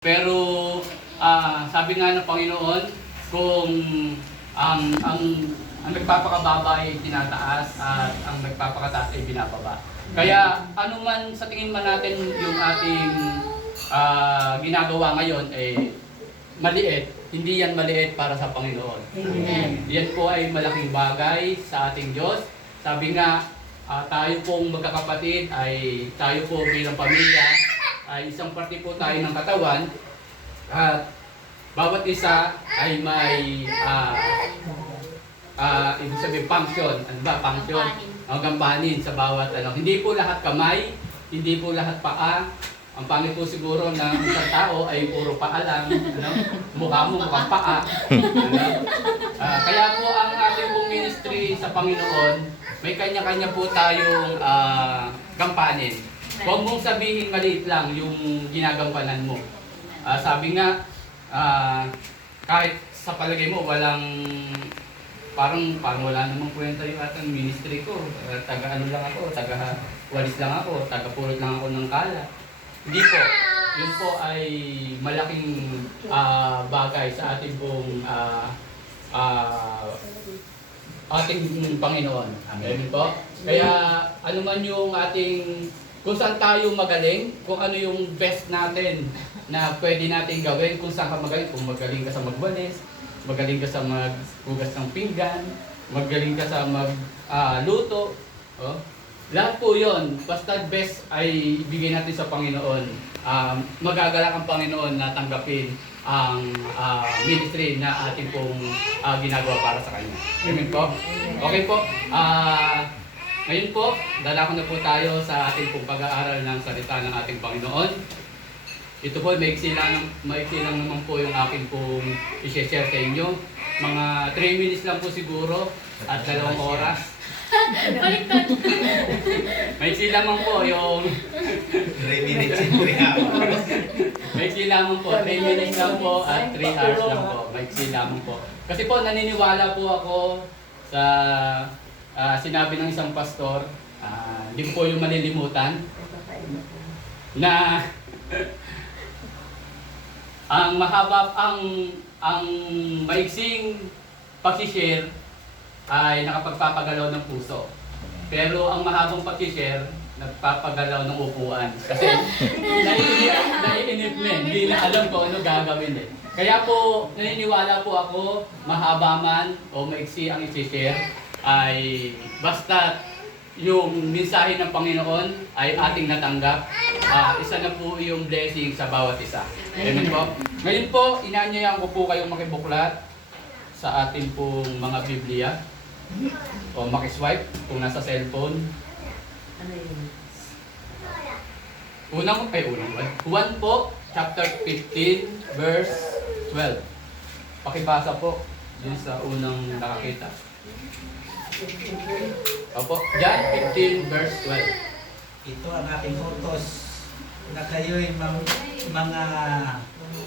Pero sabi nga ng Panginoon, kung ang nagpapakababa ay tinataas at ang nagpapakataas ay binababa. Kaya ano man sa tingin man natin yung ating ginagawa ngayon ay maliit, hindi yan maliit para sa Panginoon. Amen. Yan po ay malaking bagay sa ating Diyos. Sabi nga, tayo pong magkakapatid ay tayo po bilang pamilya ay isang parte po tayo ng katawan at bawat isa ay may ibig sabihin function, ano ba? Function, gampanin sa bawat ano. Hindi po lahat kamay, hindi po lahat paa. Ang pangit po siguro na isang tao ay puro paa lang, ano? Mukha mo mukhang paa. Ano? Kaya po ang ating pong ministry sa Panginoon, may kanya-kanya po tayong gampanin. Huwag mong sabihin maliit lang yung ginagampanan mo. Sabi nga, kahit sa palagay mo walang, parang wala namang kwenta yung ating ministry ko. Taga ano lang ako, taga walis lang ako, taga pulot lang ako ng kala. Hindi po. Yun po ay malaking bagay sa ating pong ating Panginoon. Amen po. Kaya ano man yung ating, kung saan tayo magaling, kung ano yung best natin na pwede natin gawin, kung saan ka magaling, kung magaling ka sa magwalis, magaling ka sa maghugas ng pinggan, magaling ka sa magluto, lahat po yun, basta best ay ibigay natin sa Panginoon. Magagalak ang Panginoon na tanggapin ang ministry na ating pong ginagawa para sa Kanya. Amen po? Okay po. Ngayon po, dalako na po tayo sa ating pong pag-aaral ng salita ng ating Panginoon. Ito po, maiksi lang naman po yung aking pong i-share sa inyo. Mga 3 minutes lang po siguro at 2 oras. Maiksi lamang po yung 3 minutes and 3 hours. maiksi lamang po, 3 minutes lang po at 3 hours lang po. Maiksi lamang po. Kasi po naniniwala po ako sa sinabi ng isang pastor, hindi ko po yung malilimutan, na ang mahaba, ang maiksing pag-share ay nakapagpapagalaw ng puso. Pero ang mahabang pag-share, nagpapagalaw ng upuan. Kasi naiinip na, hindi na alam ko ano gagawin eh. Kaya po, naniniwala po ako, mahaba man o maiksi ang i-share, ay basta yung mensahe ng Panginoon ay ating natanggap, isa na po yung blessing sa bawat isa. Amen po. Ngayon po, inaanyayahan ko po kayong makibuklat sa ating pong mga Biblia o makiswipe kung nasa cellphone. Juan po, chapter 15, verse 12. Pakibasa po yun sa unang nakakita. Opo, John 15 verse 12. Ito ang ating utos na kayo'y mga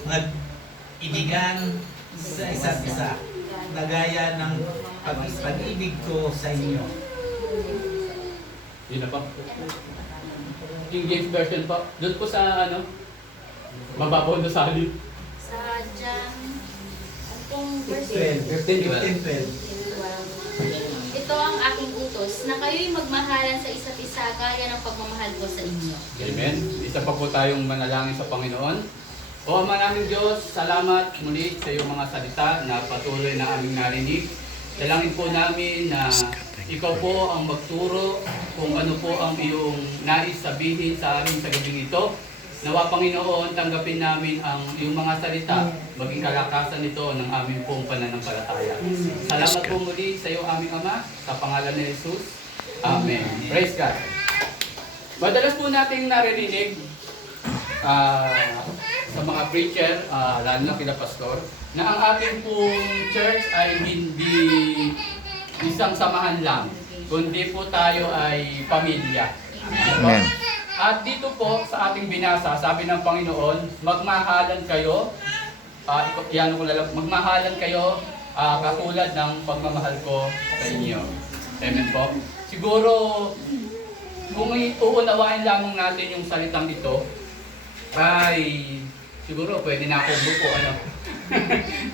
mag-ibigan sa isa't isa, nagaya ng pag-ibig ko sa inyo. Yun na po. King James Version po. Doon po sa ano, mababaw na salib. Sa John, ang verse 15-12. Ito ang aking utos, na kayo'y magmahalan sa isa't isa gaya ng pagmamahal ko sa inyo. Amen. Isa pa po tayong manalangin sa Panginoon. O Ama naming Diyos, salamat muli sa iyong mga salita na patuloy na aming narinig. Dalangin po namin na ikaw po ang magturo kung ano po ang iyong nais sabihin sa amin sa gabing ito. Nawa Panginoon, tanggapin namin ang iyong mga salita, maging kalakasan nito ng aming pong pananampalataya. Salamat po muli sa iyo aming Ama, sa pangalan ni Jesus. Amen. Praise God. Madalas po nating naririnig sa mga preacher, lalo na kila pastor, na ang ating pong church ay hindi isang samahan lang, kundi po tayo ay pamilya. Amen. At dito po sa ating binasa, sabi ng Panginoon, magmahalan kayo, magmahalan kayo katulad ng pagmamahal ko sa inyo. Amen po. Siguro, kung uunawain lamang natin yung salitang ito, ay siguro pwede na akong buko, ano.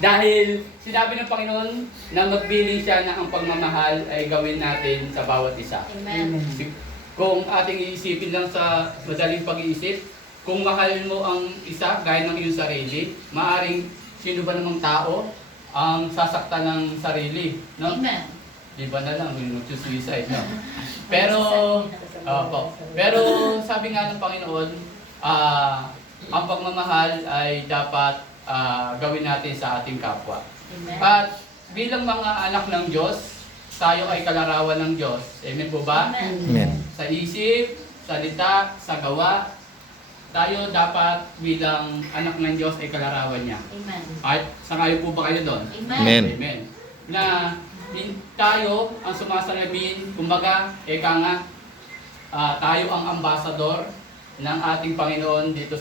Dahil sinabi ng Panginoon na magbilin siya na ang pagmamahal ay gawin natin sa bawat isa. Amen. Kung ating iisipin lang sa madaling pag-iisip, kung mahal mo ang isa gaya ng iyong sarili, maaring sino ba namang tao ang sasaktan ng sarili, no? Amen. Di ba na lang, yung suicide, no? Pero, pero sabi nga ng Panginoon, ang pagmamahal ay dapat gawin natin sa ating kapwa. Amen. At bilang mga anak ng Diyos, tayo ay kalarawan ng Diyos. Amen po ba? Amen. Amen. Sa isip, salita, sa gawa, tayo dapat bilang anak ng Diyos ay kalarawan niya. Amen. At sangayon po ba kayo doon? Amen. Amen. Amen. Na tayo ang sumasalamin, kumbaga, eka nga, tayo ang ambasador ng ating Panginoon dito